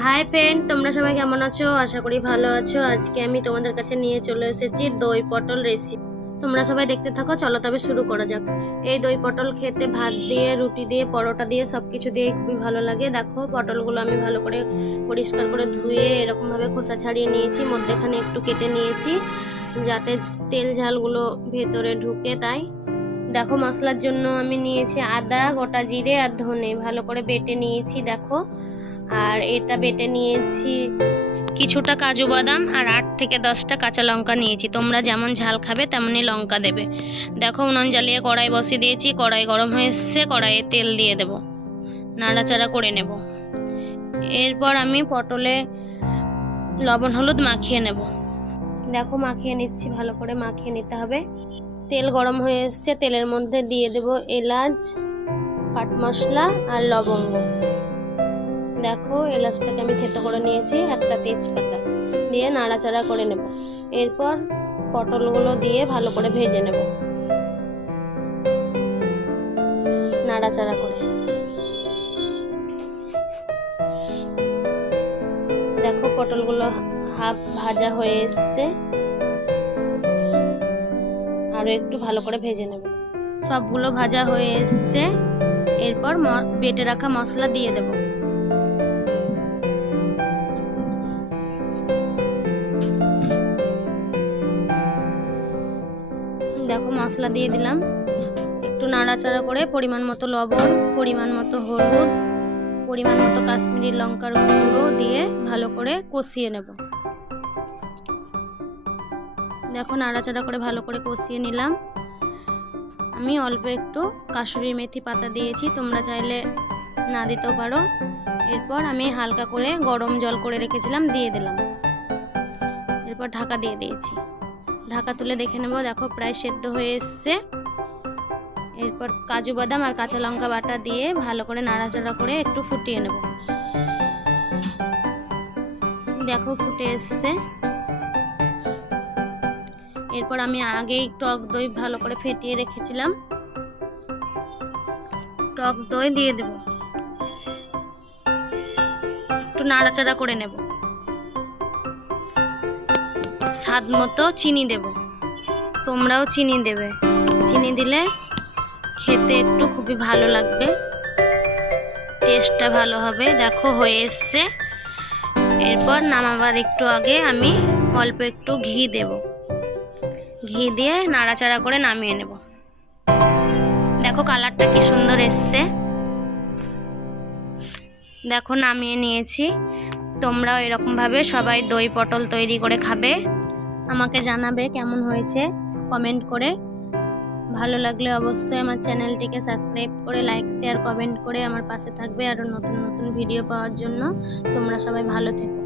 Hi friend, তোমরা সবাই কেমন আছো? আশা করি ভালো আছো। আজকে আমি তোমাদের কাছে নিয়ে চলে এসেছি দই পটল রেসিপি। তোমরা সবাই দেখতে থাকো। চলো তবে শুরু করা যাক। এই দই পটল খেতে ভাত দিয়ে, রুটি দিয়ে, পরোটা দিয়ে সব কিছু দিয়ে খুবই ভালো লাগে। দেখো পটলগুলো আমি ভালো করে পরিষ্কার করে ধুয়ে এরকমভাবে খোসা ছাড়িয়ে নিয়েছি, মধ্যেখানে একটু কেটে নিয়েছি যাতে তেল ঝালগুলো ভেতরে ঢুকে। তাই দেখো মশলার জন্য আমি নিয়েছি আদা, গোটা জিরে আর ধনে ভালো করে বেটে নিয়েছি। দেখো, আর এটা বেটে নিয়েছি কিছুটা কাজু বাদাম আর 8 থেকে 10টা কাঁচা লঙ্কা নিয়েছি। তোমরা যেমন ঝাল খাবে তেমনই লঙ্কা দেবে। দেখো উনুন জ্বালিয়ে কড়াই বসিয়ে দিয়েছি। কড়াই গরম হয়ে এসছে, কড়াইয়ে তেল দিয়ে দেব, নাড়াচাড়া করে নেব। এরপর আমি পটলে লবণ হলুদ মাখিয়ে নেব। দেখো মাখিয়ে নিচ্ছি, ভালো করে মাখিয়ে নিতে হবে। তেল গরম হয়ে এসছে, তেলের মধ্যে দিয়ে দেব এলাচ, কাঠ মশলা আর লবঙ্গ। দেখো এলাচটাকে আমি থেতো করে নিয়েছি, একটা তেজপাতা দিয়ে নাড়াচাড়া করে নেব। এরপর পটলগুলো দিয়ে ভালো করে ভেজে নেব, নাড়াচাড়া করে। দেখো পটলগুলো হাফ ভাজা হয়ে এসছে, আরো একটু ভালো করে ভেজে নেব। সবগুলো ভাজা হয়ে এসছে। এরপর বেটে রাখা মশলা দিয়ে দেব। দেখো মশলা দিয়ে দিলাম, একটু নাড়াচাড়া করে পরিমাণ মতো লবণ, পরিমাণ মতো হলুদ, পরিমাণ মতো কাশ্মীরি লঙ্কার গুঁড়ো দিয়ে ভালো করে কষিয়ে নেব। দেখো নাড়াচাড়া করে ভালো করে কষিয়ে নিলাম। আমি অল্প একটু কাসুরি মেথি পাতা দিয়েছি, তোমরা চাইলে না দিতেও পারো। এরপর আমি হালকা করে গরম জল করে রেখেছিলাম দিয়ে দিলাম। এরপর ঢাকা দিয়ে দিয়েছি। ঢাকা তুলে দেখে নেব। দেখো প্রায় সেদ্ধ হয়ে এসছে। এরপর কাজু বাদাম আর কাঁচা লঙ্কা বাটা দিয়ে ভালো করে নাড়াচাড়া করে একটু ফুটিয়ে নেব। দেখো ফুটে এসছে। এরপর আমি আগেই টক দই ভালো করে ফেটিয়ে রেখেছিলাম, টক দই দিয়ে দেব। একটু নাড়াচাড়া করে নেব। স্বাদ মতো চিনি দেব, তোমরাও চিনি দেবে। চিনি দিলে খেতে একটু খুবই ভালো লাগবে, টেস্টটা ভালো হবে। দেখো হয়ে এসছে। এরপর নামাবার একটু আগে আমি অল্প একটু ঘি দেব। ঘি দিয়ে নাড়াচাড়া করে নামিয়ে নেব। দেখো কালারটা কি সুন্দর এসছে। দেখো নামিয়ে নিয়েছি। তোমরাও এরকমভাবে সবাই দই পটল তৈরি করে খাবে। আমাকে জানাবে কেমন হয়েছে কমেন্ট করে। ভালো লাগলে অবশ্যই আমার চ্যানেলটিকে সাবস্ক্রাইব করে লাইক শেয়ার কমেন্ট করে আমার পাশে থাকবে আরও নতুন নতুন ভিডিও পাওয়ার জন্য। তোমরা সবাই ভালো থেকো।